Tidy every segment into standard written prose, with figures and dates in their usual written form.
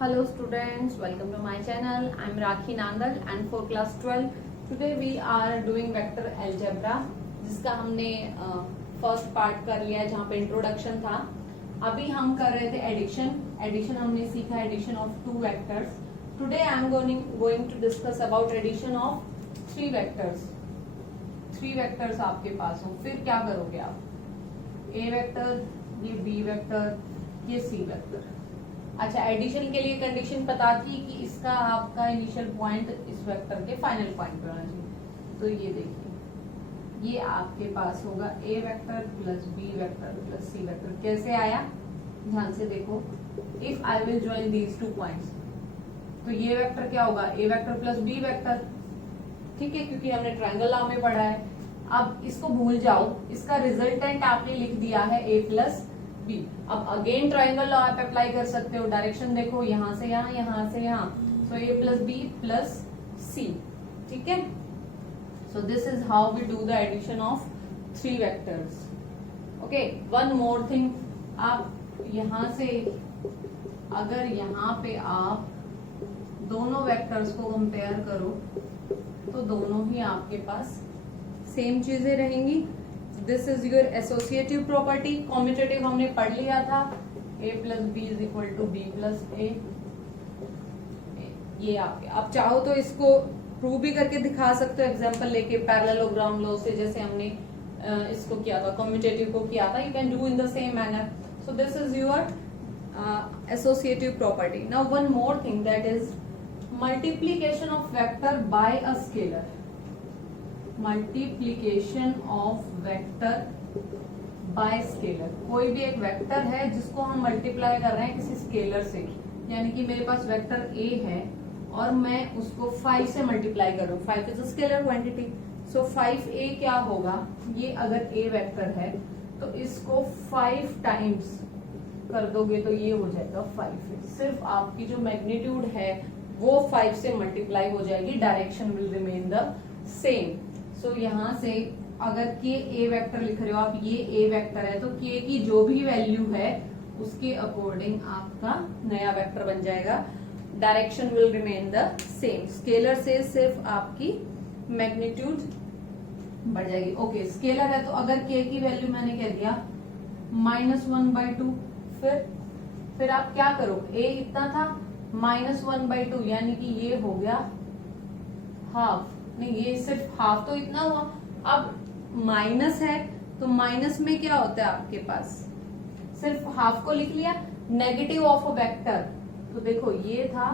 Hello students, welcome to my channel. I am Rakhi Nangal and for class 12 today we are doing vector algebra जिसका हमने first part कर लिया जहाँ पे introduction था। अभी हम कर रहे थे एडिशन हमने सीखा addition of two vectors. Today I am going to discuss about addition of three vectors आपके पास हो, फिर क्या करोगे आप? ए वेक्टर, ये बी वेक्टर, ये सी वेक्टर। अच्छा, एडिशन के लिए कंडीशन पता थी कि इसका आपका इनिशियल पॉइंट इस वेक्टर के फाइनल पॉइंट पे होना चाहिए। तो ये देखिए, ये आपके पास होगा A vector plus B vector plus C vector. कैसे आया, ध्यान से देखो। If I will join these two points, तो ये वेक्टर क्या होगा? A vector plus B vector. ठीक है, क्योंकि हमने ट्रायंगल लॉ में पढ़ा है। अब इसको भूल जाओ, इसका रिजल्टेंट आपने लिख दिया है ए प्लस बी। अब अगेन ट्रायंगल लॉ आप अप्लाई कर सकते हो। डायरेक्शन देखो, यहां से यहां, यहां से यहां, so A plus B plus C. ठीक है, so this is how we do the addition of three vectors. Okay, one more thing, आप यहां से अगर यहां पे आप दोनों वेक्टर्स को कंपेयर करो तो दोनों ही आपके पास सेम चीजें रहेंगी। This is your associative property. Commutative हमने पढ़ लिया था, a plus B is equal to B plus A. ये आपके, आप चाहो तो इसको प्रूव भी करके दिखा सकते हो एग्जांपल लेके, पैरेललोग्राम लॉ से, जैसे हमने इसको किया था, कॉम्यूटेटिव को किया था। You can do in the same manner. So this is your associative property. Now one more thing, that is multiplication of vector by a scalar. Multiplication of vector by scalar. कोई भी एक vector है जिसको हम multiply कर रहे हैं किसी स्केलर से, यानी कि मेरे पास वेक्टर ए है और मैं उसको 5 से मल्टीप्लाई कर रहा हूँ। 5 is a scalar quantity, so 5a क्या होगा? ये अगर a वेक्टर है तो इसको 5 टाइम्स कर दोगे तो ये हो जाएगा 5a। सिर्फ आपकी जो मैग्नीट्यूड है वो 5 से मल्टीप्लाई हो जाएगी, direction will remain the same. So यहाँ से अगर के ए वेक्टर लिख रहे हो आप, ये ए वेक्टर है, तो के की जो भी वैल्यू है उसके अकॉर्डिंग आपका नया वेक्टर बन जाएगा। Direction will remain the same. Scalar से सिर्फ आपकी मैग्नीट्यूड बढ़ जाएगी। ओके, स्केलर है तो अगर के की वैल्यू मैंने कह दिया -1/2, फिर आप क्या करो? ए इतना था, -1/2 यानी कि ये हो गया हाफ। नहीं, ये सिर्फ हाफ तो इतना हुआ। अब माइनस है तो माइनस में क्या होता है आपके पास? सिर्फ हाफ को लिख लिया। नेगेटिव ऑफ अ वेक्टर, तो देखो ये था।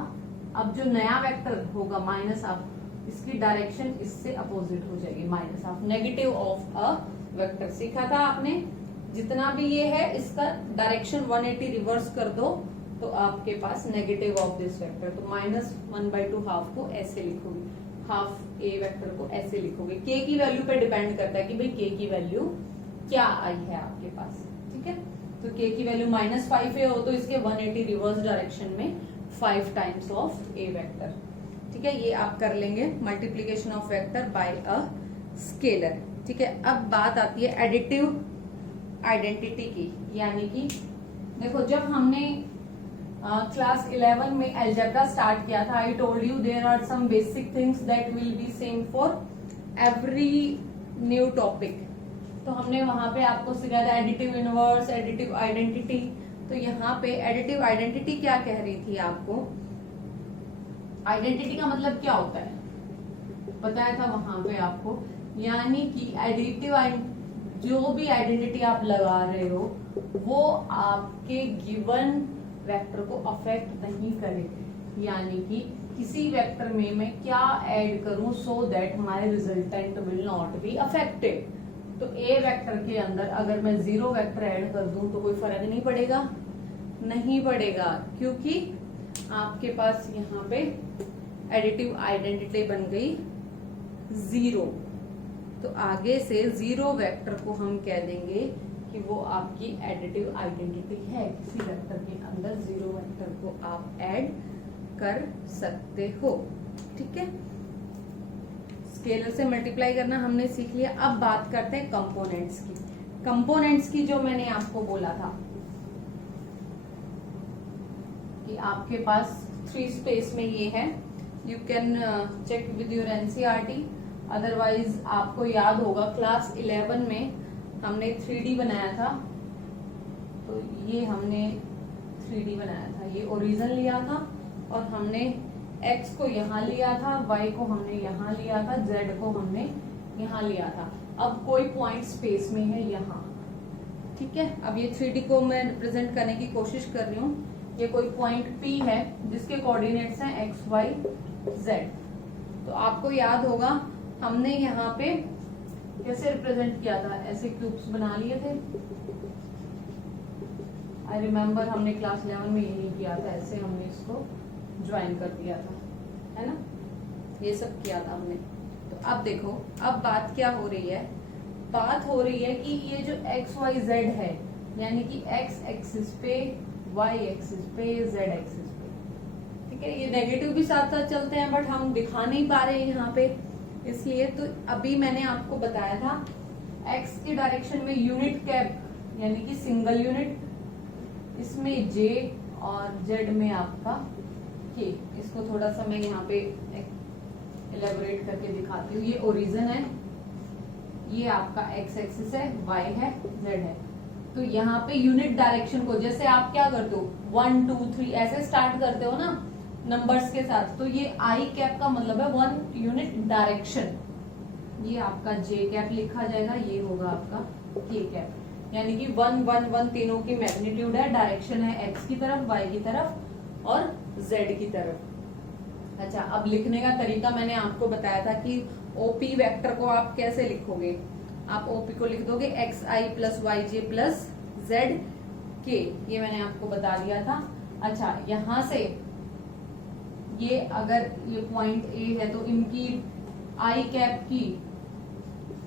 अब जो नया वेक्टर होगा माइनस हाफ, इसकी डायरेक्शन इससे अपोजिट हो जाएगी, minus half. Negative of a vector सीखा था आपने। जितना भी ये है इसका डायरेक्शन 180 रिवर्स कर दो तो आपके पास नेगेटिव ऑफ दिस वेक्टर। तो -1/2 हाफ को ऐसे लिखोगे, हाफ ए वेक्टर को ऐसे लिखोगे। के की वैल्यू पे डिपेंड करता है कि भाई के की वैल्यू क्या आई है आपके पास। ठीक है, तो के की वैल्यू -5 हो तो इसके 180 रिवर्स डायरेक्शन में 5 टाइम्स ऑफ ए वेक्टर। ठीक है, ये आप कर लेंगे multiplication of vector by a scalar. ठीक है, अब बात आती है एडिटिव आइडेंटिटी की, यानी कि देखो जब हमने क्लास 11 में अलजेब्रा स्टार्ट किया था, I told you there are some basic things that will be same for every new topic. तो हमने वहां पे आपको सिखाया था एडिटिव इनवर्स, एडिटिव आइडेंटिटी। तो यहाँ पे एडिटिव आइडेंटिटी क्या कह रही थी आपको? आइडेंटिटी का मतलब क्या होता है बताया था वहां पे आपको, यानी कि एडिटिव जो भी आइडेंटिटी आप लगा रहे हो वो आपके गिवन वेक्टर को अफेक्ट नहीं करे। यानी कि किसी वेक्टर में मैं क्या ऐड करूं सो दैट हमारे resultant will not be affected. तो ए वेक्टर के अंदर अगर मैं 0 वेक्टर ऐड कर दूं तो कोई फर्क नहीं पड़ेगा, नहीं पड़ेगा, क्योंकि आपके पास यहाँ पे एडिटिव आइडेंटिटी बन गई 0। तो आगे से 0 वेक्टर को हम कह देंगे कि वो आपकी एडिटिव आइडेंटिटी है। किसी वेक्टर के अंदर 0 वेक्टर को आप ऐड कर सकते हो। ठीक है, स्केलर से मल्टीप्लाई करना हमने सीख लिया। अब बात करते हैं कंपोनेंट्स की। कंपोनेंट्स की जो मैंने आपको बोला था, कि आपके पास 3 स्पेस में ये है। You can check with your NCERT, otherwise आपको याद होगा क्लास 11 में हमने 3D बनाया था। तो ये हमने 3D बनाया था, ये ओरिजिन लिया था और हमने x को यहाँ लिया था, y को हमने यहाँ लिया था, z को हमने यहाँ लिया था। अब कोई पॉइंट स्पेस में है यहाँ, ठीक है। अब ये 3D को मैं रिप्रेजेंट करने की कोशिश कर रही हूँ। ये कोई पॉइंट P है जिसके कोऑर्डिनेट्स हैं x, y, z। तो आपको याद होगा हमने यहाँ पे कैसे रिप्रेजेंट किया था, ऐसे क्यूब्स बना लिए थे। आई रिमेम्बर हमने क्लास 11 में यही किया था, ऐसे हमने इसको ज्वाइन कर दिया था, है ना, ये सब किया था हमने। तो अब देखो, अब बात क्या हो रही है, बात हो रही है कि ये जो x, y, z है, यानी कि x एक्सिस पे, y एक्सिस पे, z एक्सिस पे, ठीक है। ये नेगेटिव भी साथ साथ चलते हैं बट हम दिखा नहीं पा रहे हैं यहाँ पे, इसलिए। तो अभी मैंने आपको बताया था x की डायरेक्शन में यूनिट कैप यानी कि सिंगल यूनिट, इसमें j और z में आपका k। इसको थोड़ा सा मैं यहाँ पे एलेबोरेट करके दिखाती हूँ। ये ओरिजिन है, ये आपका x एक्सिस है, y है, z है। तो यहाँ पे यूनिट डायरेक्शन को, जैसे आप क्या करते हो 1 2 3 ऐसे स्टार्ट करते हो ना नंबर्स के साथ, तो ये i कैप का मतलब है 1 यूनिट डायरेक्शन। ये आपका j कैप लिखा जाएगा, ये होगा आपका k कैप, यानी कि 1 1 1 तीनों की मैग्नीट्यूड है, डायरेक्शन है x की तरफ, y की तरफ और z की तरफ। अच्छा, अब लिखने का तरीका मैंने आपको बताया था कि OP वेक्टर को आप कैसे लिखोगे। आप OP को लिख दोगे xi plus yj plus zk, ये मैंने आपको बता दिया था। अच्छा, यहां से ये अगर ये पॉइंट A है तो इनकी i कैप की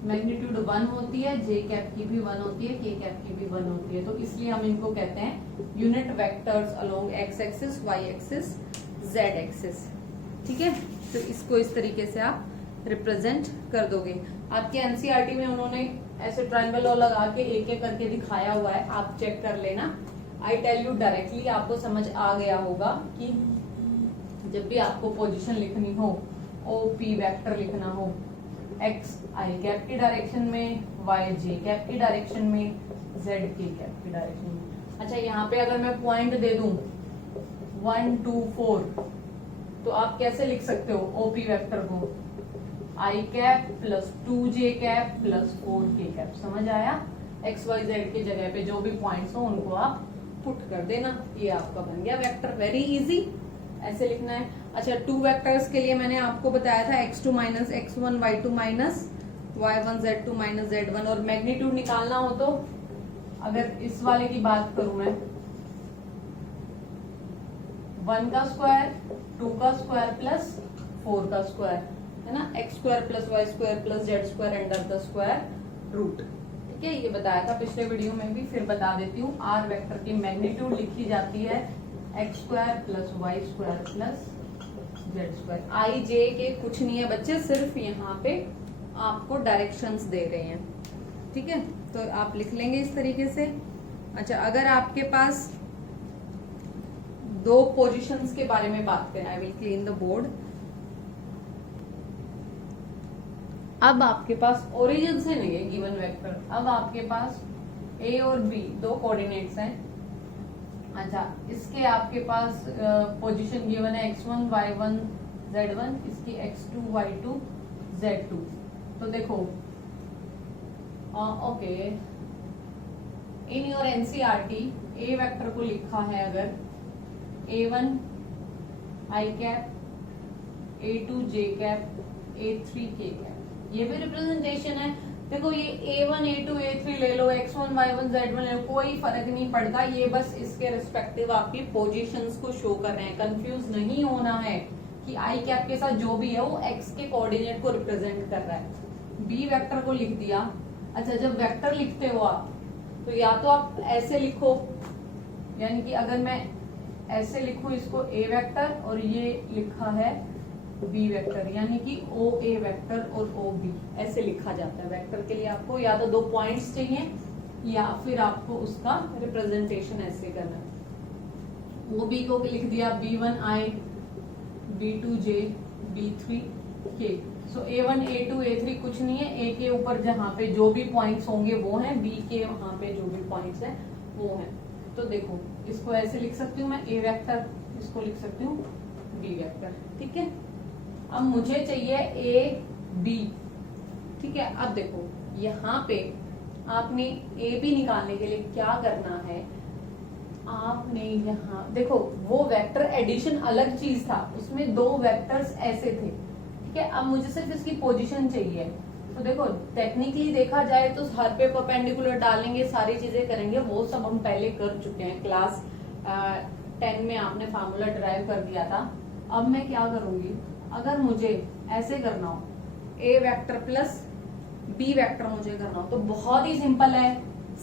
मैग्नीट्यूड 1 होती है, j कैप की भी 1 होती है, k कैप की भी 1 होती है। तो इसलिए हम इनको कहते हैं unit vectors along x axis, y axis, z axis, ठीक है। तो इसको इस तरीके से आप रिप्रेजेंट कर दोगे। आपके एनसीईआरटी में उन्होंने ऐसे ट्रायंगल लगा के एक एक करके दिखाया हुआ है, आप चेक कर लेना। आई टेल यू डायरेक्टली, आपको समझ आ गया होगा कि जब भी आपको पोजीशन लिखनी हो, OP वेक्टर लिखना हो, x i कैप की डायरेक्शन में, y j कैप की डायरेक्शन में, z k कैप की डायरेक्शन में। अच्छा, यहाँ पे अगर मैं पॉइंट दे दूं 1 2 4, तो आप कैसे लिख सकते हो OP वेक्टर को, i cap plus 2j cap plus 4k cap. समझ आया? x y z की जगह पे जो भी पॉइंट्स हो उनको आप पुट कर देना, ये आपका बन गया वेक्टर। वेरी इजी, ऐसे लिखना है। अच्छा, 2 वेक्टर्स के लिए मैंने आपको बताया था x2 minus x1, y2 minus y1, z2 minus z1। और मैग्नीट्यूड निकालना हो तो अगर इस वाले की बात करूं मैं, 1 का स्क्वायर, 2 का स्क्वायर प्लस 4 का स्क्वायर, है ना, x square plus y square plus z square under the square root, ठीक है। ये बताया था पिछले वीडियो में भी, फिर बता देती हूँ। r वेक्टर की मैग्नीट्यूड लिखी जाती है x square plus y square plus z square. i j के कुछ नहीं है बच्चे, सिर्फ यहाँ पे आपको डायरेक्शंस दे रहे हैं, ठीक है। तो आप लिख लेंगे इस तरीके से। अच्छा, अगर आपके पास 2 पोजीशंस के बारे में बात करें, I will clean the board. अब आपके पास ओरिजिन से नहीं है गिवन वेक्टर, अब आपके पास a और b 2 कोऑर्डिनेट्स हैं। अच्छा, इसके आपके पास पोजीशन गिवन है x1 y1 z1, इसकी x2 y2 z2। तो देखो, okay, in your NCERT a vector को लिखा है अगर a1 i cap, a2 j cap, a3 k cap, ये भी रिप्रेजेंटेशन है। देखो, ये a1 a2 a3 ले लो, x1 y1 z1 ले लो, कोई फर्क नहीं पड़ता। ये बस इसके रिस्पेक्टिव आपकी पोजीशंस को शो कर रहे हैं। कंफ्यूज नहीं होना है कि i कैप के साथ जो भी है वो x के कोऑर्डिनेट को रिप्रेजेंट कर रहा है। b वेक्टर को लिख दिया। अच्छा, जब वेक्टर लिखते हो आप, तो या तो आप ऐसे लिखो, यानी कि अगर मैं ऐसे लिखूं इसको a वेक्टर और ये लिखा है b वेक्टर, यानी कि OA वेक्टर और OB ऐसे लिखा जाता है। वेक्टर के लिए आपको या तो 2 पॉइंट्स चाहिए या फिर आपको उसका रिप्रेजेंटेशन ऐसे करना है। OB को लिख दिया B1I, B2J, B3K। सो A1, A2, A3 कुछ नहीं है, A के ऊपर जहां पे जो भी पॉइंट्स होंगे वो हैं, B के वहां पे जो भी पॉइंट्स हैं वो हैं। तो देखो इसको ऐसे लिख सकती हूँ मैं A वेक्टर, इसको लिख सकती हूँ B वेक्टर, ठीक है। अब मुझे चाहिए A B, ठीक है। अब देखो यहाँ पे आपने A B निकालने के लिए क्या करना है, आपने यहाँ देखो वो वेक्टर एडिशन अलग चीज था, उसमें दो वेक्टर्स ऐसे थे, ठीक है। अब मुझे सिर्फ इसकी पोजीशन चाहिए। तो देखो टेक्निकली देखा जाए तो हर पे परपेंडिकुलर डालेंगे, सारी चीजें करेंगे, वो सब हम पहले कर चुके हैं, क्लास 10 में आपने फार्मूला ड्राइव कर दिया था। अब मैं क्या करूंगी, अगर मुझे ऐसे करना हो A vector plus B vector मुझे करना हो तो बहुत ही सिंपल है,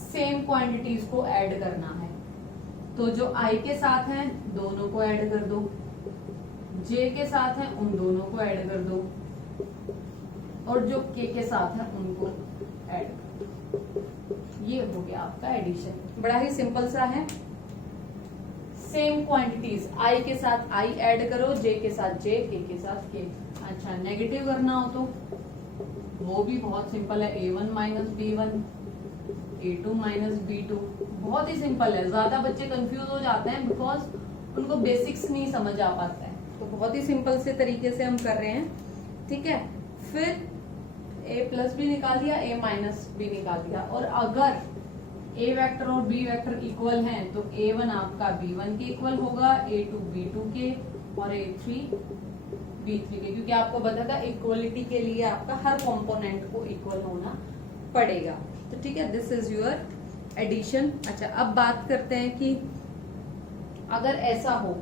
सेम क्वांटिटीज को ऐड करना है। तो जो I के साथ हैं दोनों को ऐड कर दो, J के साथ हैं उन दोनों को ऐड कर दो, और जो K के साथ हैं उनको ऐड कर दो। ये हो गया आपका एडिशन, बड़ा ही सिंपल सा है। सेम क्वांटिटीज I के साथ I ऐड करो, J के साथ J, K के साथ K। अच्छा नेगेटिव करना हो तो वो भी बहुत सिंपल है, A1 minus B1, A2 minus B2। बहुत ही सिंपल है, ज्यादा बच्चे कंफ्यूज हो जाते हैं बिकॉज उनको बेसिक्स नहीं समझ आ पाता है। तो बहुत ही सिंपल से तरीके से हम कर रहे हैं, ठीक है। फिर A प्लस भी निकाल दिया, A माइनस भी निकाल दिया, और अगर A वेक्टर और B वेक्टर इक्वल हैं तो A1 आपका B1 के इक्वल होगा, A2 B2 के, और A3 B3 के, क्योंकि आपको पता था इक्वलिटी के लिए आपका हर कंपोनेंट को इक्वल होना पड़ेगा। तो ठीक है, दिस इज योर एडिशन। अच्छा अब बात करते हैं कि अगर ऐसा हो,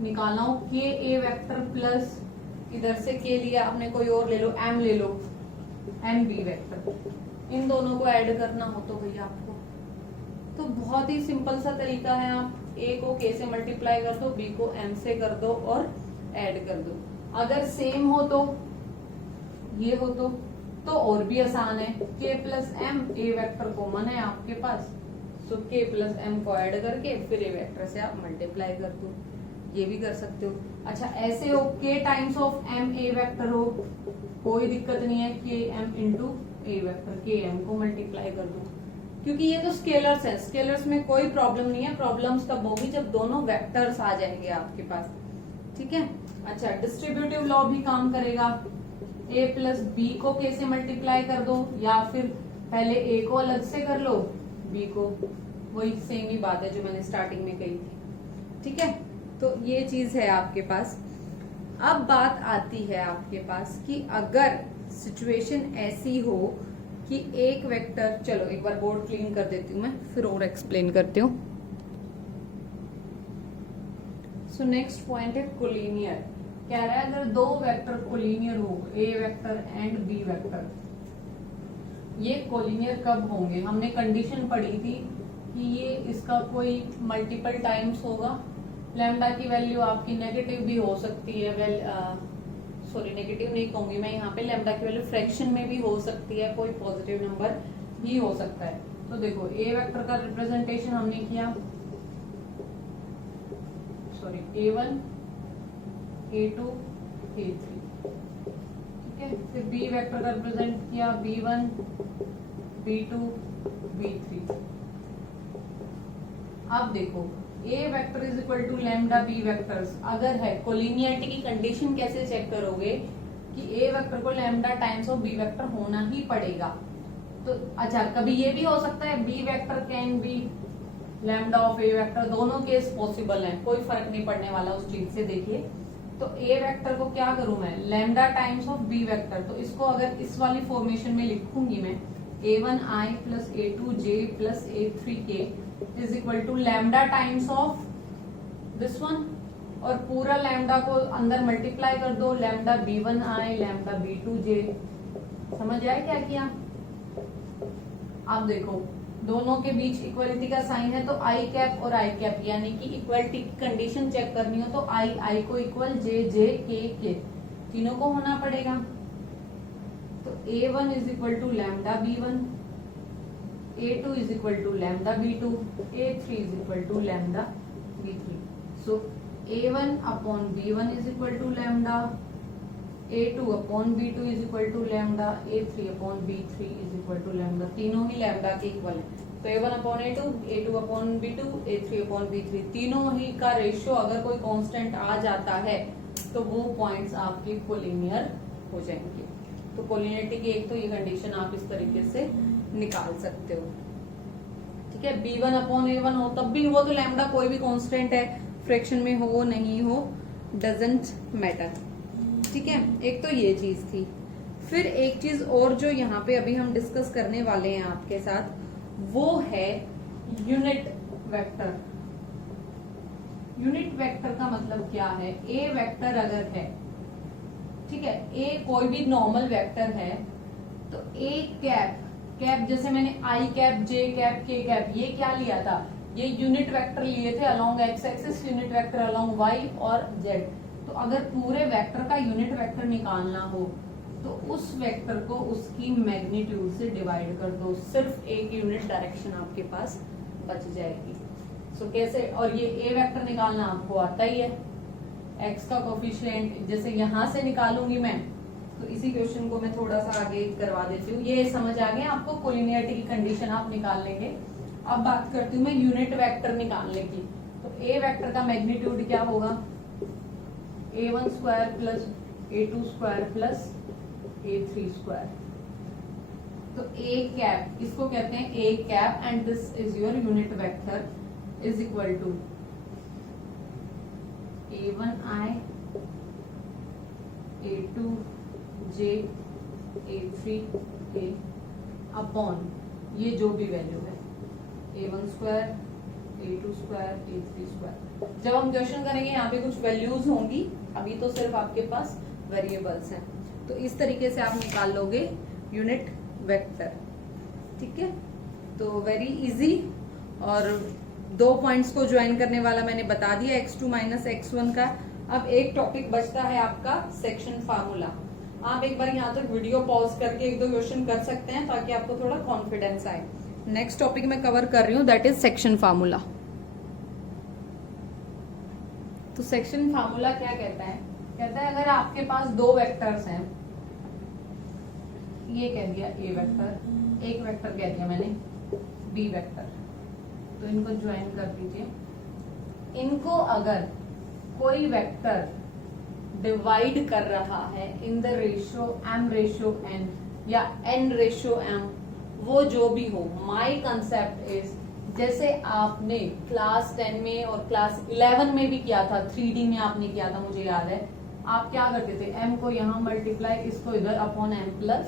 निकालना हो के A वेक्टर प्लस इधर से के लिया आपने, कोई और ले लो, M ले लो, M B वेक्टर, इन दोनों को ऐड करना हो तो भैया आपको तो बहुत ही सिंपल सा तरीका है, आप A को K से मल्टीप्लाई कर दो, B को M से कर दो और ऐड कर दो। अगर सेम हो तो ये हो तो और भी आसान है, K plus M, A vector common है आपके पास, सो K प्लस M को ऐड करके फिर A वेक्टर से आप मल्टीप्लाई कर दो, ये भी कर सकते हो। अच्छा ऐसे हो K times of M A vector हो, कोई दिक्कत नहीं है, K M into A vector, K M को मल्टीप्लाई कर दो, क्योंकि ये तो स्केलर्स है, स्केलर्स में कोई प्रॉब्लम नहीं है। प्रॉब्लम्स कब होगी, जब दोनों वेक्टर्स आ जाएंगे आपके पास, ठीक है। अच्छा डिस्ट्रीब्यूटिव लॉ भी काम करेगा, A प्लस B को K से मल्टीप्लाई कर दो, या फिर पहले A को अलग से कर लो, B को, वही सेम ही बात है जो मैंने स्टार्टिंग में कही थी, ठीक है। तो ये चीज है आपके पास। अब बात आती है आपके पास कि अगर सिचुएशन ऐसी हो कि एक वेक्टर, चलो एक बार बोर्ड क्लीन कर देती हूँ मैं, फिर और एक्सप्लेन करती हूँ। सो नेक्स्ट पॉइंट है कोलिनियर। कह रहा है अगर दो वेक्टर कोलिनियर हो, A vector and B vector, ये कोलिनियर कब होंगे। हमने कंडीशन पढ़ी थी कि ये इसका कोई मल्टीपल टाइम्स होगा, लैम्डा की वैल्यू आपकी नेगेटिव भी हो सकती है, सॉरी नेगेटिव नहीं कहूंगी मैं यहाँ पे, लैम्डा की वैल्यू फ्रैक्शन में भी हो सकती है, कोई पॉजिटिव नंबर भी हो सकता है। तो देखो A वेक्टर का रिप्रेजेंटेशन हमने किया, सॉरी A1 A2 A3, ठीक है। फिर B वेक्टर का रिप्रेजेंट किया B1 B2 B3। अब देखो A vector is equal to lambda B vectors, अगर है कोलिनियरिटी की कंडीशन कैसे चेक करोगे कि A वेक्टर को lambda times of B vector होना ही पड़ेगा। तो अच्छा कभी ये भी हो सकता है B vector can be lambda of A vector, दोनों केस पॉसिबल हैं, कोई फर्क नहीं पड़ने वाला उस चीज से। देखिए तो A वेक्टर को क्या करूं मैं, lambda times of B vector, तो इसको अगर इस वाली फॉर्मेशन में लिखूंगी मैं, A1I plus A2J plus A3K is equal to lambda times of this one, और पूरा लैम्डा को अंदर मल्टीप्लाई कर दो, लैम्डा B1I लैम्डा B2J। समझ आया क्या किया। अब देखो दोनों के बीच इक्वलिटी का साइन है, तो I कैप और I कैप, यानी कि इक्वलिटी की कंडीशन चेक करनी हो तो I को इक्वल J K तीनों को होना पड़ेगा। तो A1 is equal to lambda B1, A2 is equal to lambda B2, A3 is equal to lambda B3। So A1 upon B1 is equal to lambda, A2 upon B2 is equal to lambda, A3 upon B3 is equal to lambda. तीनों ही lambda के equal है। तो A1 upon A2, A2 upon B2, A3 upon B3, तीनों ही का ratio अगर कोई constant आ जाता है तो वो पॉइंट्स आपके कोलिनियर हो जाएंगे। तो कोलिनियरिटी की एक तो ये कंडीशन आप इस तरीके से निकाल सकते हो। ठीक है, B1 अपॉन A1 हो तब भी वो तो लैम्डा कोई भी कांस्टेंट है, फ्रैक्शन में हो नहीं हो डजंट मैटर। ठीक है, एक तो ये चीज थी। फिर एक चीज और जो यहाँ पे अभी हम डिस्कस करने वाले हैं आपके साथ, वो है यूनिट वेक्टर। यूनिट वेक्टर का मतलब क्या है? ए वेक्टर अगर है, ठीक है, ए कोई भी नॉर्मल वेक्टर है, तो ए कैप, कैप जैसे मैंने I cap, J cap, K cap, ये क्या लिया था? ये यूनिट वेक्टर लिए थे along X axis, unit vector along Y और जेड। तो अगर पूरे वेक्टर का यूनिट वेक्टर निकालना हो तो उस वेक्टर को उसकी मैग्नीट्यूड से डिवाइड कर दो, सिर्फ एक यूनिट डायरेक्शन आपके पास बच जाएगी। सो कैसे? और ये ए वेक्टर निकालना आपको आता ही है, एक्स का कोफिशिएंट जैसे यहां से निकालूंगी मैं, तो इसी क्वेश्चन को मैं थोड़ा सा आगे करवा देती हूँ। ये समझ आ गया आपको? कोलिनियरिटी की कंडीशन आप निकाल लेंगे। अब बात करती हूँ मैं यूनिट वेक्टर निकालने की। तो ए वेक्टर का मैग्नीट्यूड क्या होगा? A1 square plus A2 square plus A3 square. तो A कैप, इसको कहते हैं A cap, and this is your unit vector is equal to A1I, A2J, A3K upon ये जो भी वैल्यू है, A1 square, A2 square, A3 square. जब हम क्वेश्चन करेंगे यहाँ पे कुछ वैल्यूज होंगी, अभी तो सिर्फ आपके पास वेरिएबल्स हैं। तो इस तरीके से आप निकाल लोगे यूनिट वेक्टर। ठीक है, तो वेरी इजी। और 2 पॉइंट्स को ज्वाइन करने वाला मैंने बता दिया, x2 माइनस x1 का। अब एक टॉपिक बचता है आपका सेक्शन फार्मूला। आप एक बार यहाँ तक वीडियो पॉज करके 1-2 क्वेश्चन कर सकते हैं ताकि आपको थोड़ा कॉन्फिडेंस आए। नेक्स्ट टॉपिक मैं कवर कर रही हूँ, दैट इज सेक्शन फार्मूला। तो सेक्शन फार्मूला क्या कहता है? कहता है अगर आपके पास 2 वेक्टर्स हैं, ये कह दिया ए वेक्टर, एक वेक्टर कह दिया मैंने बी वेक्टर, तो इनको ज्वाइन कर दीजिए। इनको अगर कोई वेक्टर डिवाइड कर रहा है in the ratio m ratio n या n रेशियो m, वो जो भी हो, माई कंसेप्ट इज, जैसे आपने क्लास 10 में और क्लास 11 में भी किया था, 3D में आपने किया था, मुझे याद है। आप क्या करते थे? m को यहाँ मल्टीप्लाई, इसको इधर अपॉन m प्लस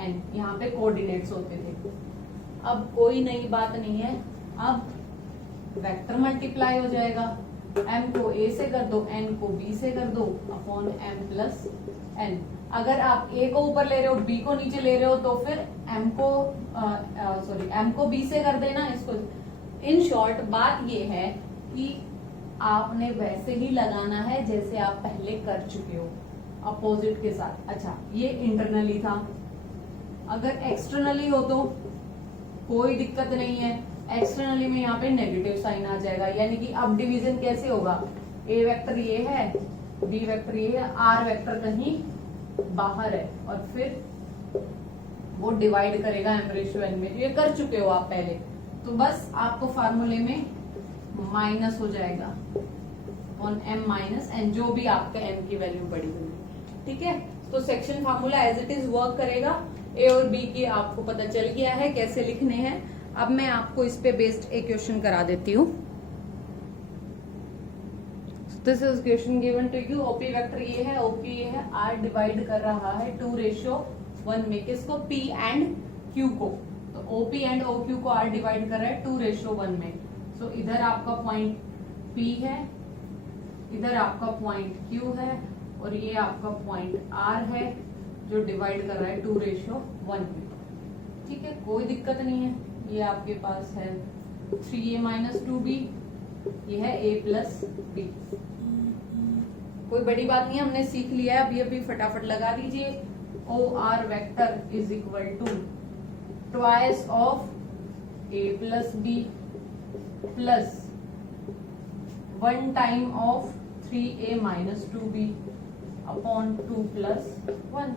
n, यहाँ पे कोऑर्डिनेट्स होते थे। अब कोई नई बात नहीं है, अब वेक्टर मल्टीप्लाई हो जाएगा। m को a से कर दो, n को b से कर दो, अपॉन m प्लस n। अगर आप a को ऊपर ले रहे हो, b को नीचे ले रहे हो, तो फिर m को b से कर देना इसको। इन शॉर्ट बात ये है कि आपने वैसे ही लगाना है जैसे आप पहले कर चुके हो, अपोजिट के साथ। अच्छा, ये इंटरनली था, अगर एक्सटर्नली हो तो कोई दिक्कत नहीं है। एक्सटर्नली में यहाँ पे नेगेटिव साइन आ जाएगा, यानी कि अब डिवीजन कैसे होगा? ए वेक्टर ये है, बी वेक्टर ये है, आर वेक्टर कहीं बाहर है, और फिर वो डिवाइड करेगा एम रेशियो एन में। ये कर चुके हो आप पहले, तो बस आपको फार्मूले में माइनस हो जाएगा ऑन m माइनस n, जो भी आपका m की वैल्यू बड़ी होगी। ठीक है, तो section formula as it is work करेगा। a और b की आपको पता चल गया है कैसे लिखने हैं। अब मैं आपको इस पे बेस्ड एक क्वेश्चन करा देती हूँ। This is question given to you. OP vector ये है, ओपी ये है, आर डिवाइड कर रहा है 2:1 में, किसको? p एंड q को। तो OP एंड OQ को R डिवाइड कर रहा है 2:1 में। सो इधर आपका पॉइंट P है, इधर आपका पॉइंट Q है, और ये आपका पॉइंट R है जो डिवाइड कर रहा है 2:1 में। ठीक है, कोई दिक्कत नहीं है। ये आपके पास है 3a माइनस 2b, ये है a प्लस b। कोई बड़ी बात नहीं है, हमने सीख लिया है। अभी फटाफट लगा दीजिए। OR vector is equal to twice of a plus b plus 1 time of 3a minus 2b upon 2 plus 1।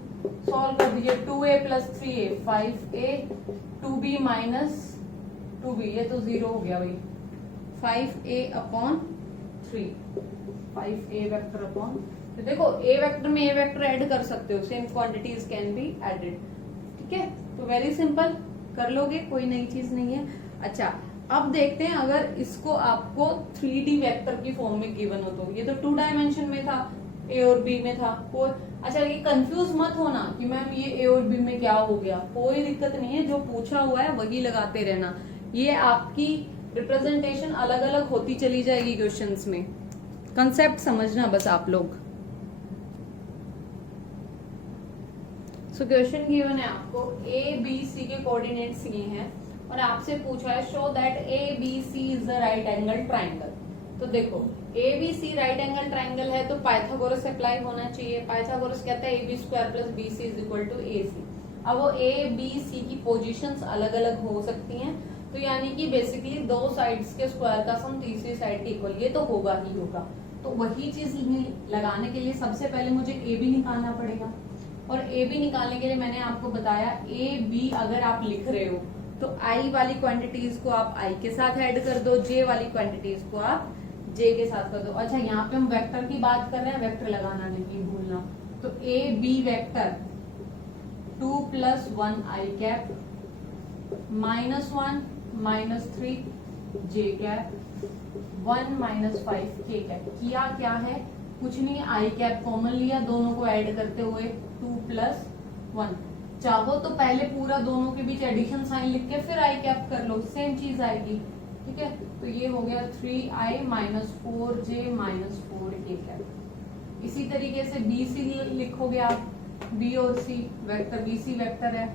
Solve कर दीजिए। 2a plus 3a 5a, 2b minus 2b, ये तो 0 हो गया भाई। 5a upon 3, 5a vector upon, तो देखो a vector में a वेक्टर ऐड कर सकते हो, same quantities can be added. ठीक है, तो वेरी सिंपल, कर लोगे, कोई नई चीज नहीं है। अच्छा, अब देखते हैं अगर इसको आपको 3D वेक्टर की फॉर्म में गिवन हो तो। ये तो 2 डायमेंशन में था, ए और बी में था। कोई अच्छा, ये कंफ्यूज मत होना कि मैम ये ए और बी में क्या हो गया, कोई दिक्कत नहीं है, जो पूछा हुआ है वही लगाते रहना। ये आपकी रिप्रेजेंटेशन अलग अलग होती चली जाएगी क्वेश्चंस में, कंसेप्ट समझना बस आप लोग। सो क्वेश्चन गिवन है आपको, ए बी सी के कोऑर्डिनेट्स ये हैं और आपसे पूछा है show that A B C is the right angle triangle. तो देखो A B C right angle triangle है तो पाइथागोरस अप्लाई होना चाहिए। पाइथागोरस कहता है A B square plus B C is equal to A C. अब वो ए बी सी की पोजीशंस अलग अलग हो सकती हैं, तो यानी कि बेसिकली दो साइड्स के स्क्वायर का सम तीसरी साइड के इक्वल, ये तो होगा ही होगा। तो वही चीज लगाने के लिए सबसे पहले मुझे ए बी निकालना पड़ेगा, और ए बी निकालने के लिए मैंने आपको बताया ए बी अगर आप लिख रहे हो तो आई वाली क्वांटिटीज को आप आई के साथ ऐड कर दो, जे वाली क्वांटिटीज को आप जे के साथ कर दो। अच्छा, यहाँ पे हम वेक्टर की बात कर रहे हैं, वेक्टर लगाना नहीं भूलना। तो A B vector 2 plus 1 I cap minus 1 minus 3 J cap 1 minus 5 K cap. किया क्या है, कुछ नहीं, आई कैप कॉमन लिया, दोनों को ऐड करते हुए 2 प्लस 1। चाहो तो पहले पूरा दोनों के बीच एडिशन साइन लिख के फिर आई कैप कर लो, सेम चीज आएगी। ठीक है, तो ये हो गया 3i minus 4j minus 4k cap. इसी तरीके से बी सी लिखोगे आप, बी और C vector, B C vector है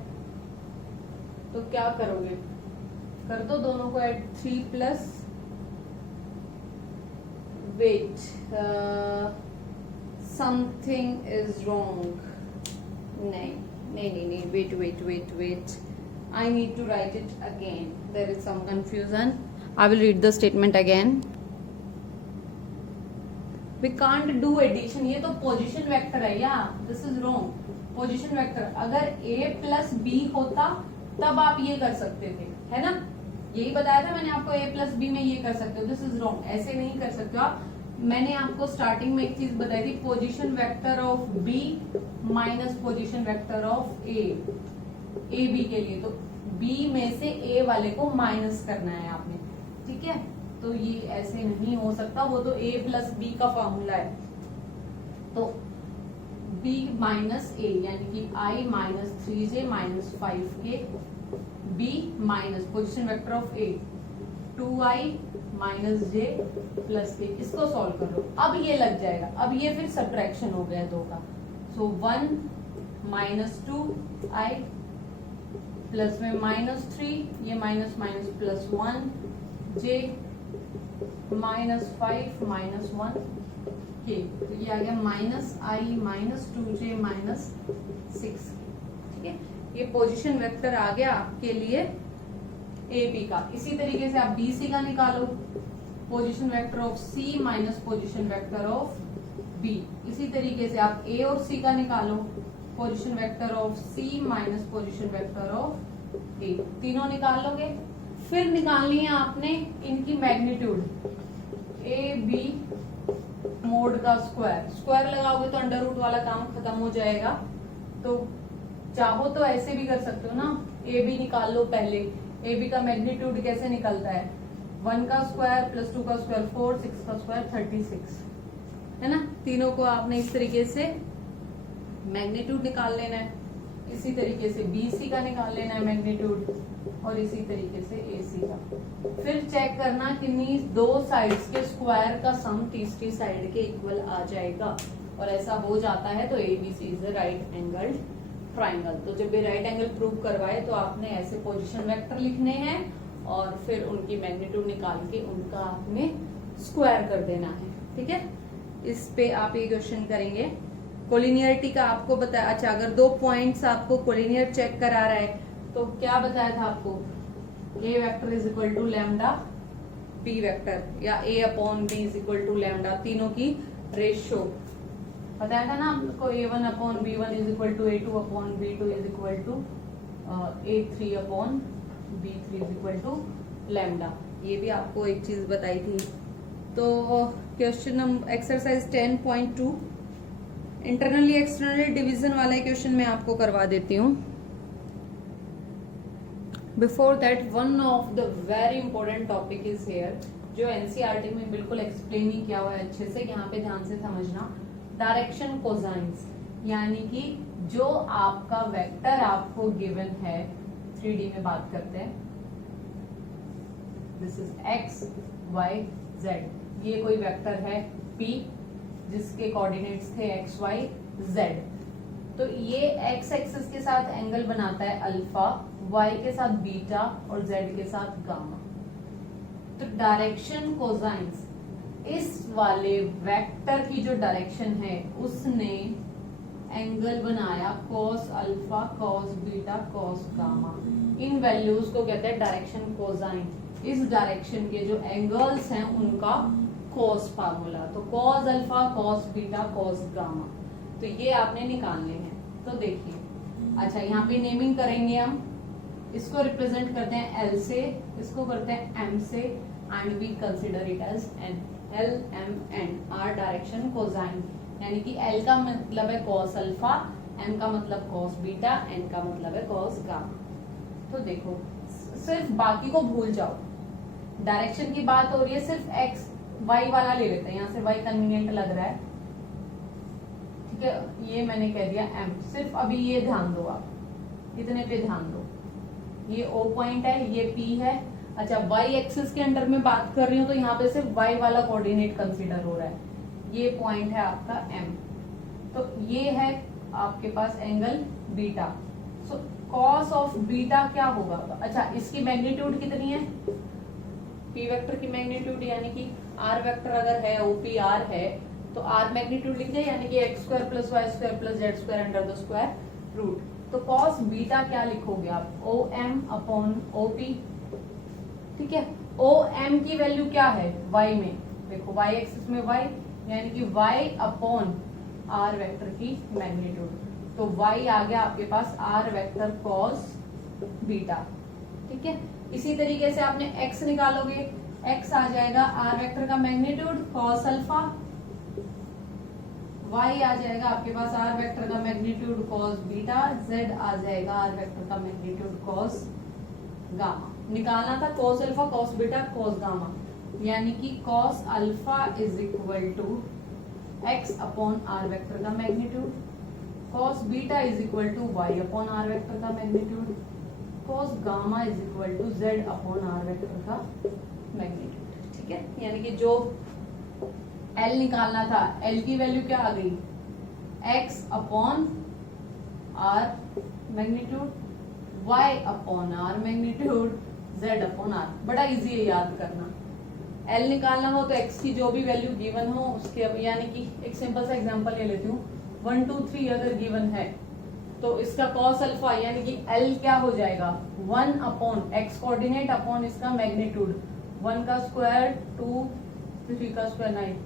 तो क्या करोगे, कर दो दोनों को add, 3 plus wait something is wrong, नहीं, wait. I need to write it again. There is some confusion. I will read the statement again. We can't do addition. ये तो पोजीशन वेक्टर है या, this is wrong. Position vector, अगर a plus b होता तब आप ये कर सकते थे, है ना, यही बताया था मैंने आपको, a प्लस b में ये कर सकते हो, दिस इज रॉन्ग, ऐसे नहीं कर सकते हो आप। मैंने आपको स्टार्टिंग में एक चीज बताई थी, position vector of B minus position vector of A B के लिए, तो बी में से ए वाले को माइनस करना है आपने। ठीक है, तो ये ऐसे नहीं हो सकता, वो तो a प्लस बी का फॉर्मूला है। तो b माइनस ए यानी कि i minus 3j minus 5k, b minus position vector of a 2i minus J plus के, इसको सॉल्व कर लो। अब ये लग जाएगा, अब ये फिर सब्ट्रैक्शन हो गया दो का। सो 1 माइनस 2i प्लस में माइनस 3, ये माइनस माइनस प्लस 1 जे माइनस 5 माइनस 1 के, तो ये आ गया माइनस आई माइनस 2j माइनस 6। ठीक है, ये पोजीशन वेक्टर आ गया आपके लिए ए बी का। इसी तरीके से आप बी सी का निकालो, position vector of C minus position vector of B. इसी तरीके से आप ए और सी का निकालो, position vector of C minus position vector of A. तीनों निकाल लोगे, फिर निकालनी है आपने इनकी मैग्नीट्यूड, ए बी मोड का स्क्वायर। स्क्वायर लगाओगे तो अंडर रूट वाला काम खत्म हो जाएगा। तो चाहो तो ऐसे भी कर सकते हो ना, ए बी निकाल लो पहले। ए बी का मैग्नीट्यूड कैसे निकलता है, 1 का स्क्वायर प्लस 2 का स्क्वायर 4, 6 का स्क्वायर 36, है ना। तीनों को आपने इस तरीके से मैग्नीट्यूड निकाल लेना है। इसी तरीके से बी सी का निकाल लेना है मैग्नीट्यूड, और इसी तरीके से ए सी का। फिर चेक करना किन्हीं दो साइड्स के स्क्वायर का सम तीसरी साइड के इक्वल आ जाएगा, और ऐसा हो जाता है तो A B C is a right angle triangle. तो जब भी राइट एंगल प्रूव करवाए तो आपने ऐसे पोजीशन वेक्टर लिखने हैं और फिर उनकी मैग्नीट्यूड निकाल के उनका आपने स्क्वायर कर देना है। ठीक है, इस पे आप ये क्वेश्चन करेंगे। कोलिनियरिटी का आपको बताया, अच्छा अगर 2 पॉइंट्स आपको कोलिनियर चेक करा रहा है तो क्या बताया था आपको, A vector is equal to lambda P vector या a upon B is equal to lambda, तीनों की रेशियो बताया था ना आपको, a1 upon b1 is equal to a2 upon b2 is equal to a3 upon b3 is equal to lambda. ये भी आपको एक चीज बताई थी। तो question number exercise 10.2 internally externally division वाला क्वेश्चन मैं आपको करवा देती हूँ। Before that one of the very important topic is here, जो एनसीईआरटी में बिल्कुल एक्सप्लेन ही किया हुआ है अच्छे से, यहाँ पे ध्यान से समझना। डायरेक्शन कोसाइंस, यानी कि जो आपका वेक्टर आपको गिवन है 3D में बात करते हैं, this is x y z, ये कोई वेक्टर है p जिसके कोऑर्डिनेट्स थे x y z। तो ये x एक्सिस के साथ एंगल बनाता है अल्फा, y के साथ बीटा और z के साथ गामा। तो डायरेक्शन कोसाइंस, इस वाले वेक्टर की जो डायरेक्शन है उसने एंगल बनाया cos alpha, cos beta, cos gamma. इन वैल्यूज को कहते हैं डायरेक्शन कोसाइन। इस डायरेक्शन के जो एंगल्स हैं उनका cos फार्मूला, तो cos alpha, cos beta, cos gamma, तो ये आपने निकालने हैं। तो देखिए, अच्छा यहाँ पे नेमिंग करेंगे हम, इसको रिप्रेजेंट करते हैं L से, इसको करते हैं M से, and we consider it as N, L M N are direction cosine, यानी कि L का मतलब है cos अल्फा, M का मतलब cos बीटा, N का मतलब है cos गामा। तो देखो, सिर्फ बाकी को भूल जाओ, डायरेक्शन की बात हो रही है, सिर्फ x y वाला ले लेते हैं, यहाँ से y कन्वीनियंट लग रहा है, ठीक है, ये मैंने कह दिया M। सिर्फ अभी ये ध्यान दो, आप इतने पे ध्यान दो, ये O पॉइंट है, ये P है। अच्छा, y एक्सिस के अंडर में बात कर रही हूँ तो यहाँ पे सिर्फ y वाला कोऑर्डिनेट कंसीडर हो रहा है, ये पॉइंट है आपका M। तो ये है आपके पास angle beta. So cos of beta क्या होगा? अच्छा, इसकी मैग्नीट्यूड कितनी है? p वेक्टर की मैग्नीट्यूड, यानी कि r वेक्टर अगर है OPR है तो r मैग्नीट्यूड लिख जाए, यानी कि x square plus Y square plus Z square under the square root. तो cos बीटा क्या लिखोगे आप? OM अपॉन OP, ठीक है। OM की वैल्यू क्या है y में? देखो y एक्सिस में y, यानी कि y अपॉन r वेक्टर की मैग्नीट्यूड, तो y आ गया आपके पास r वेक्टर cos बीटा, ठीक है। इसी तरीके से आपने x निकालोगे, x आ जाएगा r वेक्टर का मैग्नीट्यूड cos अल्फा, y आ जाएगा आपके पास r वेक्टर का मैग्नीट्यूड cos बीटा, z आ जाएगा r वेक्टर का मैग्नीट्यूड cos गामा। निकालना था cos alpha, cos beta, cos gamma, यानी कि cos alpha is equal to x upon r vector का magnitude, cos beta is equal to y upon r vector का magnitude, cos gamma is equal to z upon r vector का magnitude, ठीक है। यानी कि जो L निकालना था, L की वैल्यू क्या आ गई? x upon r magnitude, y upon r magnitude, z upon r। बड़ा इजी है याद करना। L निकालना हो तो x की जो भी वैल्यू गिवन हो उसके, यानी कि एक सिंपल सा एग्जांपल ले लेती हूँ, 1 2 3 अगर गिवन है तो इसका cos अल्फा, यानी कि L क्या हो जाएगा? 1 अपॉन x कोऑर्डिनेट अपॉन इसका मैग्नीट्यूड, 1 का स्क्वायर 2, 3 का स्क्वायर 9,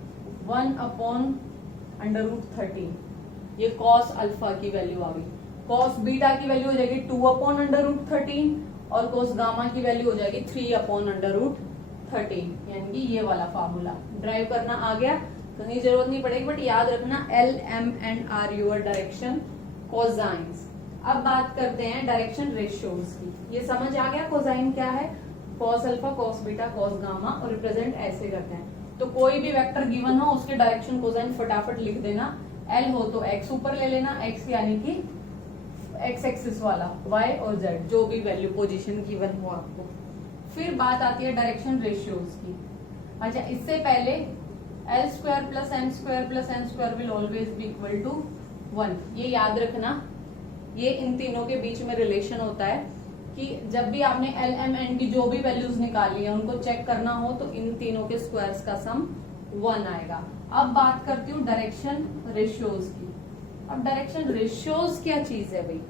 1 अपॉन अंडर रूट 13, ये cos अल्फा की वैल्यू आ गई। cos बीटा की वैल्यू हो जाएगी 2 अपॉन अंडर रूट 13 और cos गामा की वैल्यू हो जाएगी 3 अपॉन अंडर रूट 13, यानी कि ये वाला फार्मूला ड्राइव करना आ गया, कहीं जरूरत नहीं पड़ेगी, बट याद रखना L M N are your direction cosines. अब बात करते हैं डायरेक्शन रेशियोज की। ये समझ आ गया कोसाइन क्या है? cos alpha, cos beta, cos gamma, और रिप्रेजेंट ऐसे करते हैं। तो कोई भी वेक्टर गिवन हो उसके डायरेक्शन कोसाइन फटाफट लिख देना। L हो तो x ऊपर ले लेना, x यानी कि x एक्सिस वाला, y और z जो भी वैल्यू पोजीशन गिवन हो आपको। फिर बात आती है डायरेक्शन रेशियोज की। अच्छा, इससे पहले L square plus M square plus N square will always be equal to 1, ये याद रखना। ये इन तीनों के बीच में रिलेशन होता है कि जब भी आपने L M N की जो भी वैल्यूज निकाली है उनको चेक करना हो तो इन तीनों के स्क्वायर्स का सम 1 आएगा। अब बात करती हूँ डायरेक्शन रेशियोज की। अब डायरेक्शन रेशियोज क्या चीज है भाई?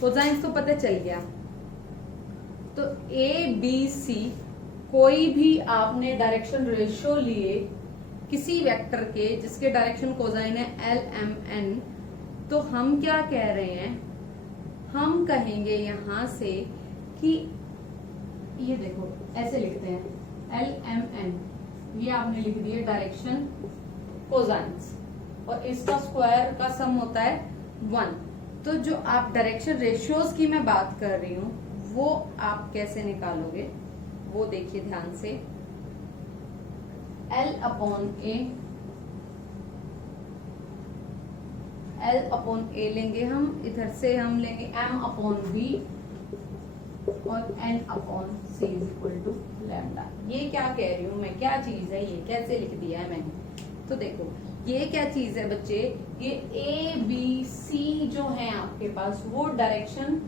कोसाइंस तो पता चल गया। तो A B C कोई भी आपने डायरेक्शन रेशियो लिए किसी वेक्टर के जिसके डायरेक्शन कोसाइन है LMN, तो हम क्या कह रहे हैं, हम कहेंगे यहां से कि ये देखो ऐसे लिखते हैं LMN, ये आपने लिख दिया डायरेक्शन कोसाइंस, और इसका स्क्वायर का सम होता है 1। तो जो आप डायरेक्शन रेशियोज की मैं बात कर रही हूं वो आप कैसे निकालोगे वो देखिए ध्यान से। L अपॉन A लेंगे हम, इधर से हम लेंगे M अपॉन B और N upon C is equal to lambda. ये क्या कह रही हूं मैं, क्या चीज है, ये कैसे लिख दिया है मैंने, तो देखो ये क्या चीज है बच्चे, ये A B C जो है आपके पास वो डायरेक्शन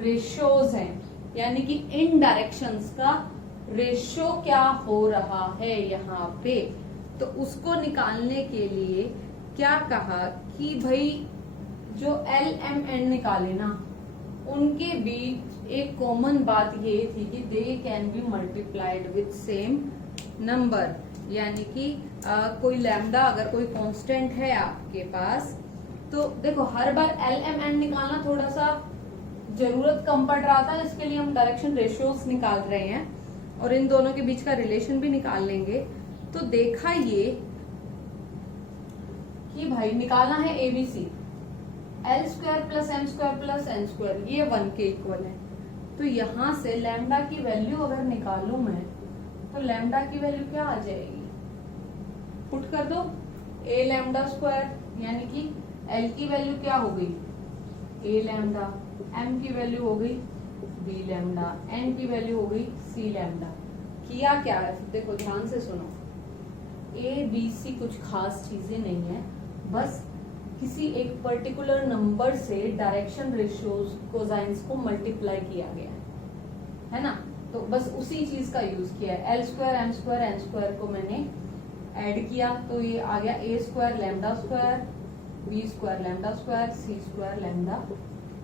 रेशियोज हैं, यानी कि इन डायरेक्शंस का रेशियो क्या हो रहा है यहाँ पे। तो उसको निकालने के लिए क्या कहा कि भाई जो LMN निकाले ना, उनके बीच एक कॉमन बात ये थी कि they can be multiplied with same number, यानी कि कोई लैम्डा अगर कोई कांस्टेंट है आपके पास, तो देखो हर बार LMN निकालना थोड़ा सा जरूरत कम पड़ रहा था, इसके लिए हम डायरेक्शन रेशियोज निकाल रहे हैं और इन दोनों के बीच का रिलेशन भी निकाल लेंगे। तो देखा ये कि भाई निकालना है ABC, L square plus M square plus N square, ये 1 के इक्वल है। तो यहां से लैम्डा की वैल्यू अगर निकालू मैं, तो लैम्डा की वैल्यू क्या आ जाएगी, पुट कर दो A लैम्डा स्क्वायर, यानी कि L की वैल्यू क्या हो गई A लैम्डा, M की वैल्यू हो गई B लैम्डा, N की वैल्यू हो गई C लैम्डा। किया क्या है देखो ध्यान से सुनो, A B C कुछ खास चीजें नहीं है, बस किसी एक पर्टिकुलर नंबर से डायरेक्शन रेशियोज कोसाइंस को मल्टीप्लाई किया गया है ना, तो बस उसी चीज का यूज किया है। L square M square N square को मैंने ऐड किया तो ये आ गया A square lambda square B square lambda square C square lambda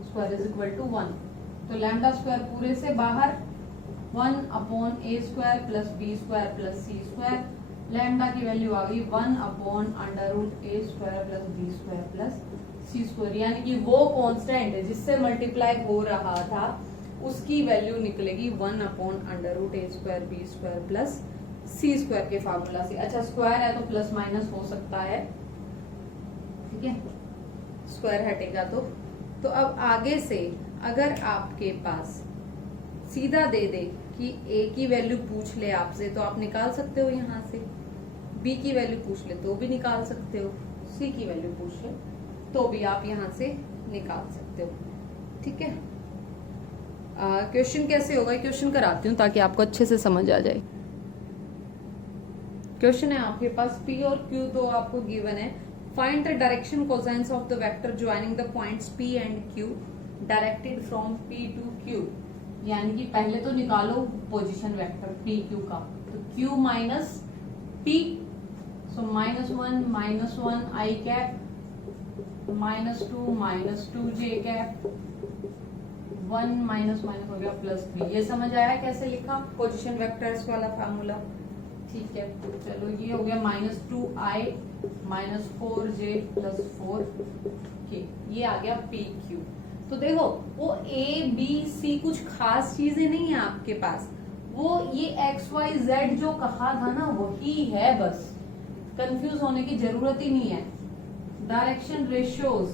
square is equal to 1। तो लैम्डा स्क्वायर पूरे से बाहर, 1 upon A square plus B square plus C square, lambda की वैल्यू आ गई 1 upon under root A square plus B square plus C square, यानी कि वो कांस्टेंट जिससे मल्टीप्लाई हो रहा था उसकी वैल्यू निकलेगी 1 upon under root A square B square plus C square के फार्मूला से। अच्छा स्क्वायर है तो प्लस माइनस हो सकता है, ठीक है, स्क्वायर हटेगा तो अब आगे से अगर आपके पास सीधा दे दे कि A की वैल्यू पूछ ले आपसे तो आप निकाल सकते हो यहाँ से, B की वैल्यू पूछ ले तो भी निकाल सकते हो, C की वैल्यू पूछ ले तो भी आप यहाँ से निकाल सकते हो, ठीक है। क्वेश्चन कैसे होगा, क्वेश्चन कराती हूँ ताकि आपको अच्छे से समझ आ जाए। क्वेश्चन है आपके पास P और Q तो आपको गिवन है, find the direction cosines of the vector joining the points P and Q directed from P to Q, यानी कि पहले तो निकालो पोजीशन वेक्टर P Q का, तो Q minus P, so -1 -1 I cap, -2 J cap, 1 minus minus हो गया +3। ये समझ आया कैसे लिखा पोजीशन वेक्टर्स वाला फार्मूला, ठीक है। चलो ये हो गया -2I -4J +4 K, ये आ गया PQ। तो देखो वो A B C कुछ खास चीजें नहीं है आपके पास, वो ये X Y Z जो कहा था ना वही है, बस कंफ्यूज होने की जरूरत ही नहीं है। डायरेक्शन रेशियोज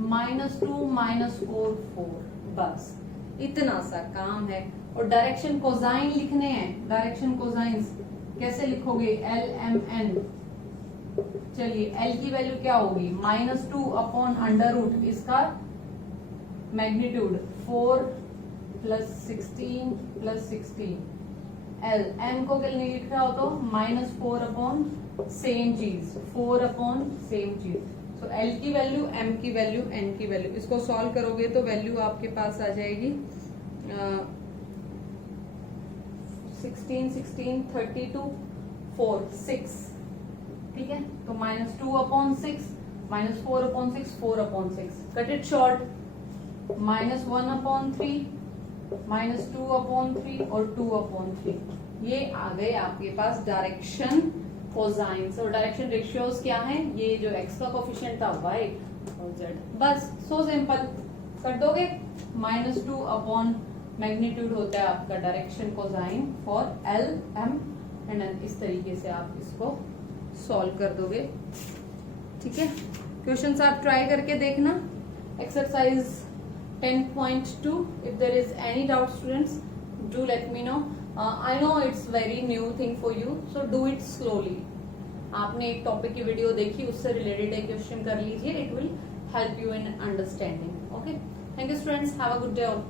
-2 -4 4, बस इतना सा काम है। और डायरेक्शन कोसाइन लिखने हैं, डायरेक्शन कोसाइंस कैसे लिखोगे, LMN। चलिए L की वैल्यू क्या होगी, -2 अपॉन अंडर रूट इसका मैग्नीट्यूड 4 + 16 + 16, L M को नहीं लिख रहा हो तो -4 अपॉन सेम चीज, 4 अपॉन सेम चीज। तो L की वैल्यू, M की वैल्यू, N की वैल्यू, इसको सॉल्व करोगे तो वैल्यू आपके पास आ जाएगी 16 16 32 4 6, ठीक है। तो -2 upon 6 -4 upon 6 4 upon 6, cut it short, -1 upon 3 -2 upon 3 और 2 अपॉन 3, ये आ गए आपके पास डायरेक्शन कोसाइंस। और डायरेक्शन रेशियोज क्या है, ये जो एक्स का कोफिशिएंट था y और z, बस सो सिंपल कर दोगे। -2 अपॉन मैग्नीट्यूड होता है आपका direction cosine for L, M and N। इस तरीके से आप इसको सॉल्व कर दोगे। ठीक है, क्वेश्चंस आप ट्राई करके देखना। Exercise 10.2, if there is any doubt students do let me know. I know it's very new thing for you, so do it slowly. आपने एक टॉपिक की वीडियो देखी, उससे रिलेटेड एक क्वेश्चन कर लीजिए, it will help you in understanding. Okay, thank you students, have a good day all.